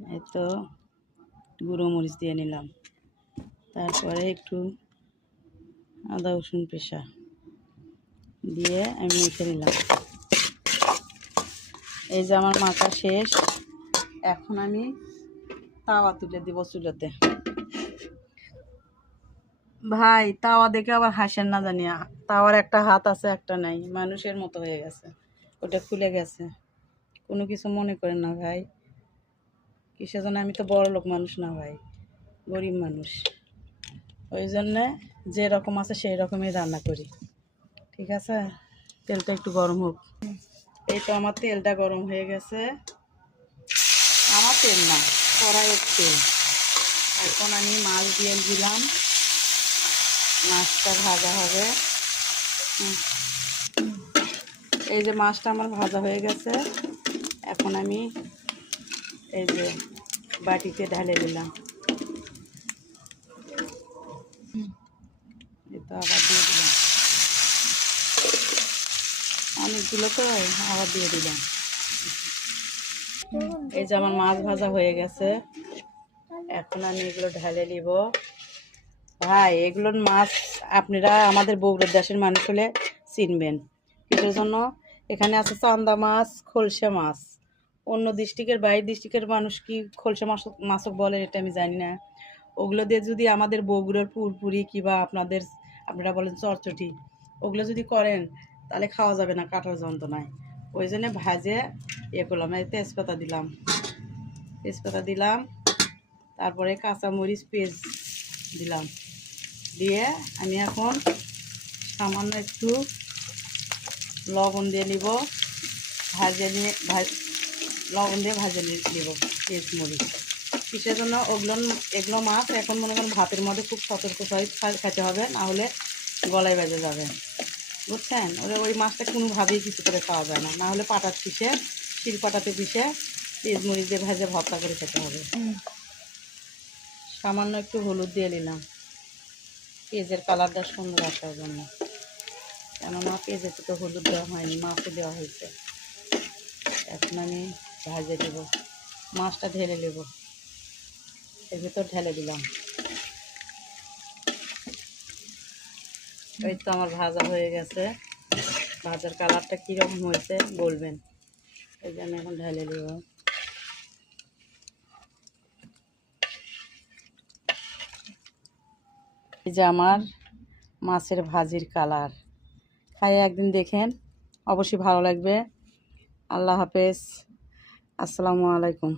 এই তো গুঁড়ো মরিচ দিয়ে নিলাম, তারপরে একটু আদা রসুন পেশা দিয়ে আমি মেখে নিলাম। এই যে আমার মাখা শেষ। এখন আমি তাওয়া তুলে দিব চুলোতে। ভাই তাওয়া দেখে আবার হাসেন না জানি, তাওয়ার একটা হাত আছে একটা নাই, মানুষের মতো হয়ে গেছে, ওটা খুলে গেছে। কোনো কিছু মনে করেন না ভাই, কিসের জন্য, আমি তো বড় লোক মানুষ না ভাই, গরিব মানুষ। ওই জন্যে যে রকম আছে সেই রকমই রান্না করি, ঠিক আছে। তেলটা একটু গরম হোক। এই তো আমার তেলটা গরম হয়ে গেছে। আমার তেল না, কড়াইয়ের তেল। এখন আমি মাছ দিয়ে দিলাম, মাছটা ভাজা হবে। এই যে মাছটা আমার ভাজা হয়ে গেছে। এখন আমি এই যে বাটিতে ঢালে দিলাম। এই তো আবার দিয়ে দিলাম, অনেকগুলো তো আবার দিয়ে দিলাম। এই যে আমার মাছ ভাজা হয়ে গেছে। এখন আমি এগুলো ঢালে নিব। ভাই এগুলোর মাছ আপনারা আমাদের বগুড়ার দেশের মানুষ হলে চিনবেন, কিসের জন্য। এখানে আছে চান্দা মাছ, খলসা মাছ। অন্য ডিস্ট্রিক্টের বাইরের ডিস্ট্রিক্টের মানুষ কি খলসা মাছক বলে এটা আমি জানি না। ওগুলো দিয়ে যদি আমাদের বগুড়ার পুরপুরি কিংবা আপনারা বলেন চরচটি, ওগুলো যদি করেন তাহলে খাওয়া যাবে না কাটার যন্ত্রণায়। ওই জন্য ভাজে করলাম। এই তেজপাতা দিলাম, তারপরে কাঁচামরিচ পেস্ট দিলাম, দিয়ে আমি এখন সামান্য একটু লবণ দিয়ে নিব, লবণ দিয়ে ভাজে নিব পেঁয়াজ মরিচ। কিসের জন্য, এগুলো মাছ এখন মনে করেন ভাতের মধ্যে খুব সতর্ক খেতে হবে, না হলে গলায় বেজে যাবে, বুঝছেন। ওই মাছটা কোনোভাবেই কিছু করে খাওয়া যায় না, না হলে পাটার পিষে, শিল পাটাতে পিষে পেঁয়াজ মরিচ দিয়ে ভেজে ভর্তা করে খেতে হবে। সামান্য একটু হলুদ দিয়ে নিলাম পেঁয়াজের কালারটা সুন্দর আসার জন্য, কেননা পেঁয়াজেতে তো হলুদ দেওয়া হয়নি, মাছে দেওয়া হয়েছে। এখন আমি ভাজে দেব, মাছটা ঢেলে নেব, এর ভিতর ঢেলে দিলাম। এই তো আমার ভাজা হয়ে গেছে। ভাজার কালারটা কীরকম হয়েছে বলবেন। এই যে আমি এখন ঢেলে দেব। এই যে আমার মাছের ভাজির কালার, খাইয়ে একদিন দেখেন, অবশ্যই ভালো লাগবে। আল্লাহ হাফেজ, আসসালামু আলাইকুম।